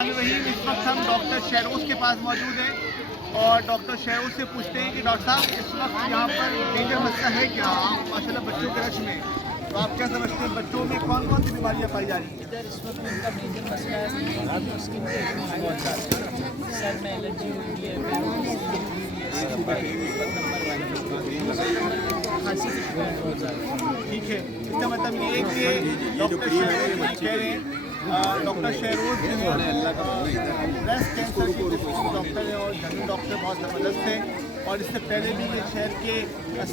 रहीम, इस वक्त हम डॉक्टर शहरोज के पास मौजूद हैं और डॉक्टर शहरोज से पूछते हैं कि डॉक्टर साहब इस वक्त यहाँ पर मेजर मसला है क्या? माशाल्लाह बच्चों के रश में तो आप क्या समझते हैं बच्चों में कौन कौन सी बीमारियाँ पाई जा रही हैं? इधर इस वक्त इनका मेजर मसला है स्किन के इश्यूज बहुत ज़्यादा है। सर में एलर्जी हुई है, खांसी की शिकायत बहुत ज़्यादा। ठीक है, इसका मतलब ये है कि डॉक्टर शहरोज ये कह रहे हैं डॉक्टर शहरोज जो है ब्रेस्ट कैंसर के डॉक्टर हैं और जनरल डॉक्टर बहुत ज़बरदस्त हैं और इससे पहले भी ये शहर के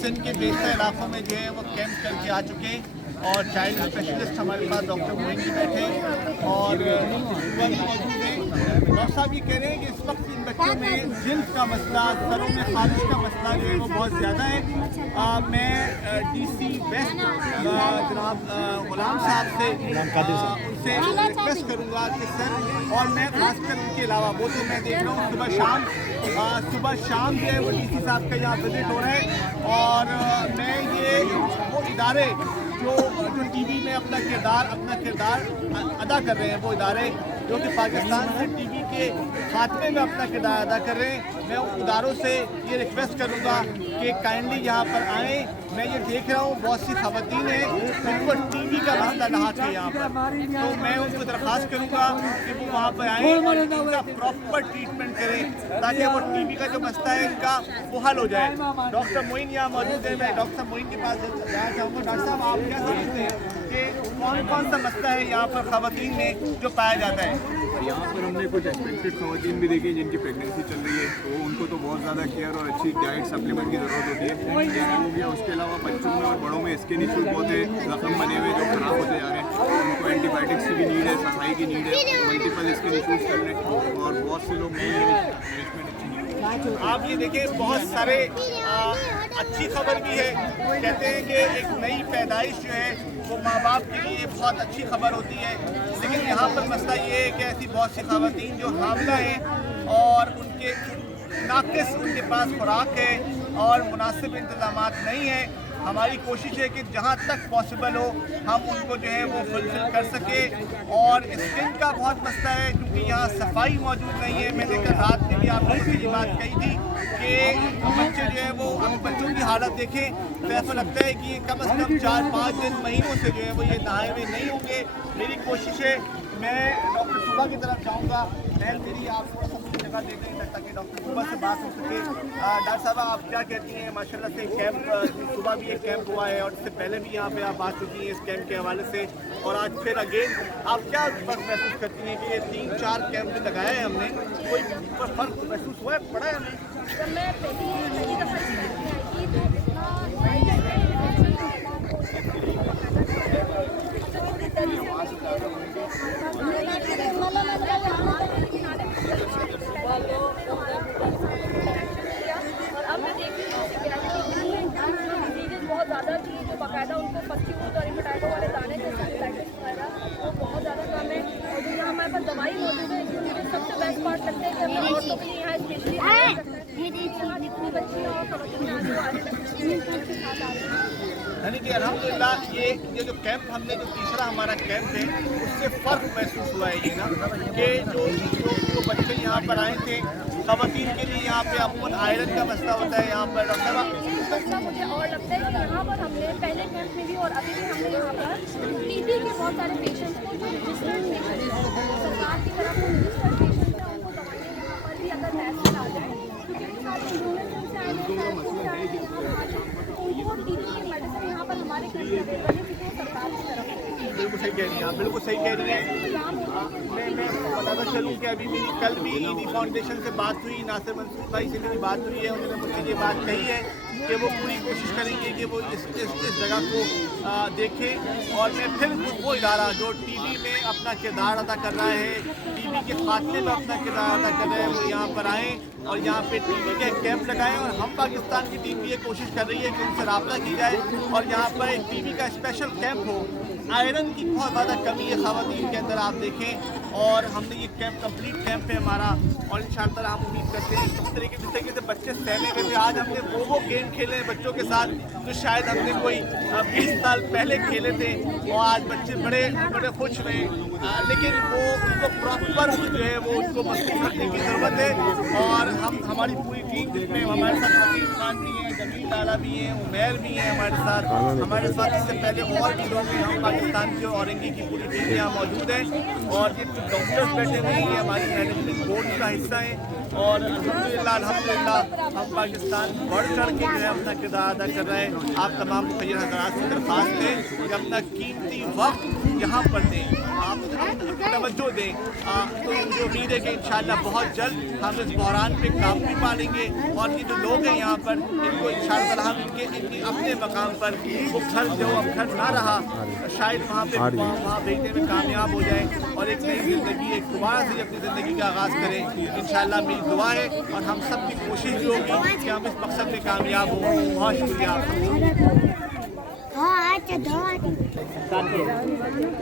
सिंध के बेशतर इलाकों में जो है वो कैंप करके आ चुके हैं और चाइल्ड स्पेशलिस्ट हमारे पास डॉक्टर मोइन जी बैठे हैं और मौजूद हैं। डॉक्टर साहब ये कह रहे हैं कि इस वक्त इन बच्चों में जिल्द का मसला, सरों में खारिश का मसला जो है वो बहुत ज़्यादा है। मैं DC वेस्ट जनाब गुलाम साहब से उनसे रिक्वेस्ट करूँगा कि सर, और मैं खासकर उनके अलावा वो तो मैं देख रहा हूँ सुबह शाम जो है वो DC साहब का यहाँ विजिट हो रहा है और मैं ये वो इदारे जो TV में अपना किरदार अदा कर रहे हैं, वो इदारे जो कि पाकिस्तान से TV के खात्मे में अपना किरदार अदा कर रहे हैं, मैं उन इदारों से ये रिक्वेस्ट करूँगा कि काइंडली यहाँ पर आएँ। मैं ये देख रहा हूँ बहुत सी ख़वातीन हैं जिनको TV का मसला लाक है यहाँ पर, तो मैं उनको दरख्वास्त करूँगा कि वो वहाँ पर आएँ और इनका प्रॉपर ट्रीटमेंट करें ताकि वो TV का जो मसला है इनका वो हल हो जाए। डॉक्टर मोइन यहाँ मौजूद है, मैं डॉक्टर मोइन के पास जाना चाहूँगा। डॉक्टर साहब, आप क्या समझते हैं कि कौन सा मसला है यहाँ पर ख़वातीन में जो पाया जाता है? यहाँ पर हमने कुछ एक्सपेक्टेड ख़वातीन भी देखी जिनकी प्रेगनेंसी चल रही है, तो उनको तो बहुत ज़्यादा केयर और अच्छी डाइट सप्लीमेंट की ज़रूरत होती है। हो गया, उसके अलावा बच्चों में और बड़ों में स्किन इशूज़ बहुत है, ज़ख्म बने हुए जो ख़राब होते जा रहे हैं, उनको एंटीबायोटिक्स की भी नीड है, सफाई की नीड है, मल्टीपल स्किन इशूज़ चल रहे हैं और बहुत से लोग मैनेजमेंट अच्छी नहीं है। आप ये देखें, बहुत सारे अच्छी खबर भी है। कहते हैं कि एक नई पैदाइश जो है वो माँ बाप के लिए बहुत अच्छी खबर होती है, लेकिन यहाँ पर मसला ये है कि ऐसी बहुत सी ख़वातीन जो हामिला हैं और उनके नाक़िस उनके पास खुराक है और मुनासिब इंतज़ामात नहीं है। हमारी कोशिश है कि जहाँ तक पॉसिबल हो हम उनको जो है वो फुलफिल कर सके। और स्किन का बहुत मसला है क्योंकि यहाँ सफाई मौजूद नहीं है। मैंने कल रात में भी आप लोगों से ये बात कही थी कि बच्चे जो है वो हम बच्चों की हालत देखें तो ऐसा लगता है कि कम से कम 4-5 दिन महीनों से जो है वो ये नहाए हुए नहीं होंगे। मेरी कोशिश है, मैं डॉक्टर सुबह की तरफ जाऊँगा, मैं मेरी आप थोड़ा सा मुझे जगह देते हैं ताकि डॉक्टर सुबह से बात हो सके। डॉक्टर साहब, आप क्या कहती हैं? माशाल्लाह से कैंप सुबह भी एक कैंप हुआ है और इससे पहले भी यहाँ पे आप बात चुकी हैं इस कैंप के हवाले से और आज फिर अगेन आप क्या फर्क महसूस करती हैं कि ये 3-4 कैंप लगाए हैं हमने, कोई फ़र्क महसूस हुआ है, पड़ा है हमें? जब मैं पहली दफ़ा आई थी और अब मैं देख रही हूँ बहुत ज़्यादा थी, जो बाकायदा उनको पत्ती और पोटैटो वाले दाने जैसे वगैरह वो बहुत ज़्यादा कम है। और जो यहाँ हमारे पास दवाई मौजूद है, इसमें मुझे सबसे बेस्ट पार्ट लगता है कि अपनी औरतों के लिए यहाँ स्पेशली यहाँ जितनी बच्चियाँ और यानी कि अल्हम्दुलिल्लाह ये जो कैंप हमने जो तीसरा हमारा कैंप है उससे फ़र्क महसूस हुआ है ये ना कि जो बच्चे यहाँ पर आए थे, ख़वातीन के लिए यहाँ पे अमूमन आयरन का मसला होता है यहाँ पर। डॉक्टर मसला मुझे और लगता है कि यहाँ पर हमने पहले कैंप में भी और अभी भी हमने यहाँ पर TB के बहुत सारे पेशेंट्स को जो रजिस्टर्ड पेशेंट सरकार की तरफ से रजिस्टर्ड पेशेंट्स हैं उनको दवाइयाँ यहाँ पर भी अगर टेस्ट आ जाए क्योंकि उनको TB की मेडिसिन यहाँ पर हमारे कैंप में अवेलेबल है क्योंकि वो सरकार की तरफ है। बिल्कुल सही कह रही हैं आप, बिल्कुल सही कह रही हैं। मैं बताता चलूँ कि अभी मेरी कल भी ईदी फाउंडेशन से बात हुई, नासिर मंसूर भाई से मेरी बात हुई है, उन्होंने मुझे ये बात कही है कि वो पूरी कोशिश करेंगे कि वो इस जगह को देखें। और मैं फिर वो इदारा जो TB में अपना किरदार अदा कर रहा है, TB के खात्मे में अपना किरदार अदा कर रहे हैं, वो यहाँ पर आएँ और यहाँ पे TB के कैंप लगाएं। और हम पाकिस्तान की टीम भी ये कोशिश कर रही है कि उनसे रब्ता की जाए और यहाँ पर एक TB का स्पेशल कैंप हो आयरन की बहुत ज़्यादा कमी है ख़वातीन के अंदर, आप देखें। और हमने ये कैंप कंप्लीट कैंप है हमारा, और इंशाअल्लाह हम उम्मीद करते हैं इस तरीके जिस तरीके से बच्चे सहने में थे। आज हमने वो गेम खेले हैं बच्चों के साथ जो शायद हमने कोई 20 साल पहले खेले थे, और आज बच्चे बड़े खुश रहे। लेकिन वो उनको प्रॉपर जो है वो उनको मजबूत रखने की ज़रूरत है। और हमारी पूरी टीम जिसमें हमारे साथ हकीम खान भी हैं, जमील लाला भी हैं, उमैर भी हैं हमारे साथ इससे पहले और भी लोग हैं। हम पाकिस्तान के औरंगी की पूरी टीम यहाँ मौजूद है, और ये डॉक्टर्स बैठे हुए हैं, ये हमारी मैनेजमेंट बोर्ड का हिस्सा है। और अल्हम्दुलिल्लाह हम पाकिस्तान बढ़ चढ़ के जो है अपना किरदार अदा कर रहे हैं। आप तमाम मुखिया हज़रात से दरख्वास्त है कि अपना कीमती वक्त यहाँ पर दें, आप तवज्जो दें। तो मुझे उम्मीद है कि इंशाअल्लाह बहुत जल्द हम इस बहरान पे काबू भी पाएंगे, और ये जो लोग हैं यहाँ पर इनको इंशाअल्लाह हम इनके अपने मकाम पर वो घर जो अब घर ना रहा शायद वहाँ भेजने में कामयाब हो जाए, और एक नई ज़िंदगी एक दोबारा से अपनी ज़िंदगी का आगाज़ करें। इंशाअल्लाह मेरी दुआ है, और हम सब की कोशिश भी होगी कि हम इस मकसद में कामयाब हों। बहुत शुक्रिया आप सबका।